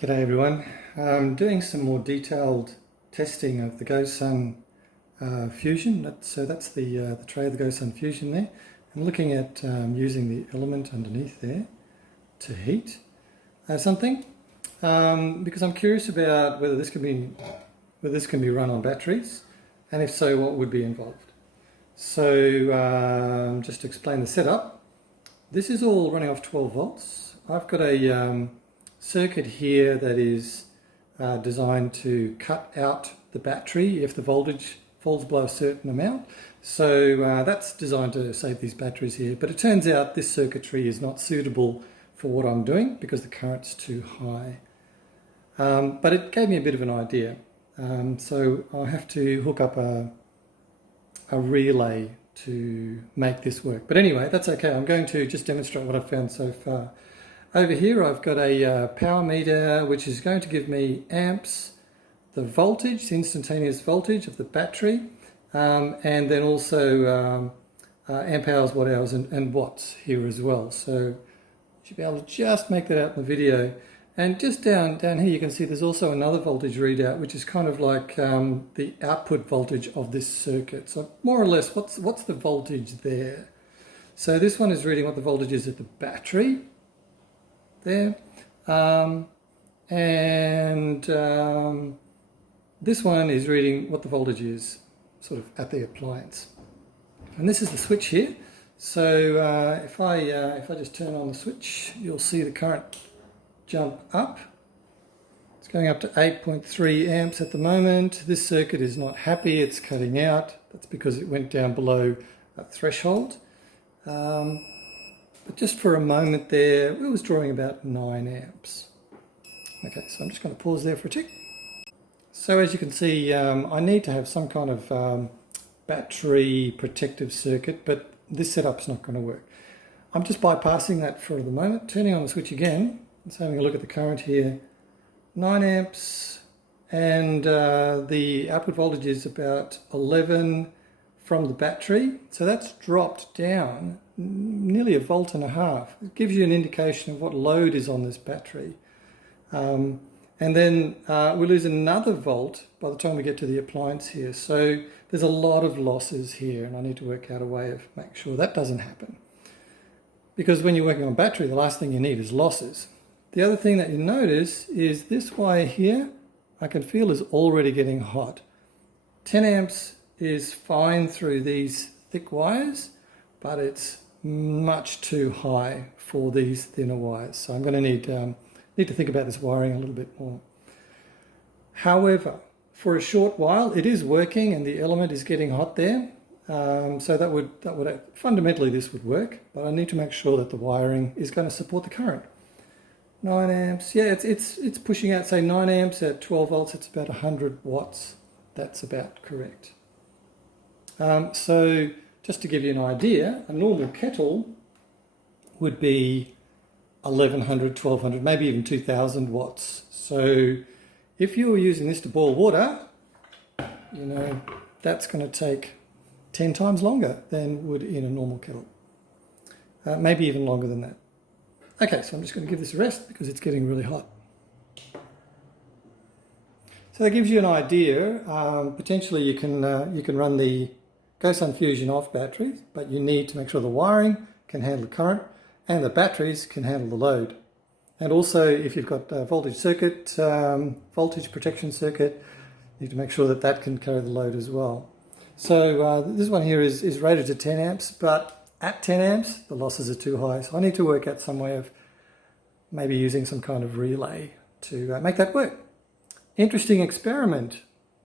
G'day everyone. I'm doing some more detailed testing of the GoSun Fusion. That's the tray of the GoSun Fusion there. I'm looking at using the element underneath there to heat something because I'm curious about whether this can be run on batteries, and if so, what would be involved. So just to explain the setup, this is all running off 12 volts. I've got a circuit here that is designed to cut out the battery if the voltage falls below a certain amount. So that's designed to save these batteries here. But it turns out this circuitry is not suitable for what I'm doing because the current's too high. But it gave me a bit of an idea. So I'll have to hook up a relay to make this work. But anyway, that's okay. I'm going to just demonstrate what I've found so far. Over here I've got a power meter which is going to give me amps, the voltage, the instantaneous voltage of the battery, and then also amp hours, watt hours and watts here as well. So you should be able to just make that out in the video. And just down here you can see there's also another voltage readout which is kind of like the output voltage of this circuit. So more or less what's the voltage there? So this one is reading what the voltage is at the battery there, this one is reading what the voltage is sort of at the appliance, and this is the switch here. So if I just turn on the switch, you'll see the current jump up. It's going up to 8.3 amps at the moment. This circuit is not happy, it's cutting out. That's because it went down below a threshold. But just for a moment there, it was drawing about 9 amps. Okay, so I'm just going to pause there for a tick. So as you can see, I need to have some kind of battery protective circuit, but this setup's not going to work. I'm just bypassing that for the moment, turning on the switch again, and having a look at the current here. 9 amps, and the output voltage is about 11 from the battery, so that's dropped down nearly 1.5 volts. It gives you an indication of what load is on this battery. And then we lose another volt by the time we get to the appliance here. So there's a lot of losses here, and I need to work out a way of making sure that doesn't happen. Because when you're working on battery, the last thing you need is losses. The other thing that you notice is this wire here, I can feel is already getting hot. 10 amps is fine through these thick wires, but it's much too high for these thinner wires. So I'm going to need to think about this wiring a little bit more. However, for a short while it is working and the element is getting hot there. So that would fundamentally this would work, but I need to make sure that the wiring is going to support the current. 9 amps, yeah, it's pushing out, say 9 amps at 12 volts, it's about 100 watts. That's about correct. So just to give you an idea, a normal kettle would be 1100, 1200, maybe even 2000 watts. So if you were using this to boil water, you know, that's going to take 10 times longer than would in a normal kettle. Maybe even longer than that. Okay, so I'm just going to give this a rest because it's getting really hot. So that gives you an idea. Potentially you can run the GoSun Fusion off batteries, but you need to make sure the wiring can handle the current and the batteries can handle the load. And also, if you've got a voltage circuit, voltage protection circuit, you need to make sure that that can carry the load as well. So this one here is rated to 10 amps, but at 10 amps, the losses are too high. So I need to work out some way of maybe using some kind of relay to make that work. Interesting experiment.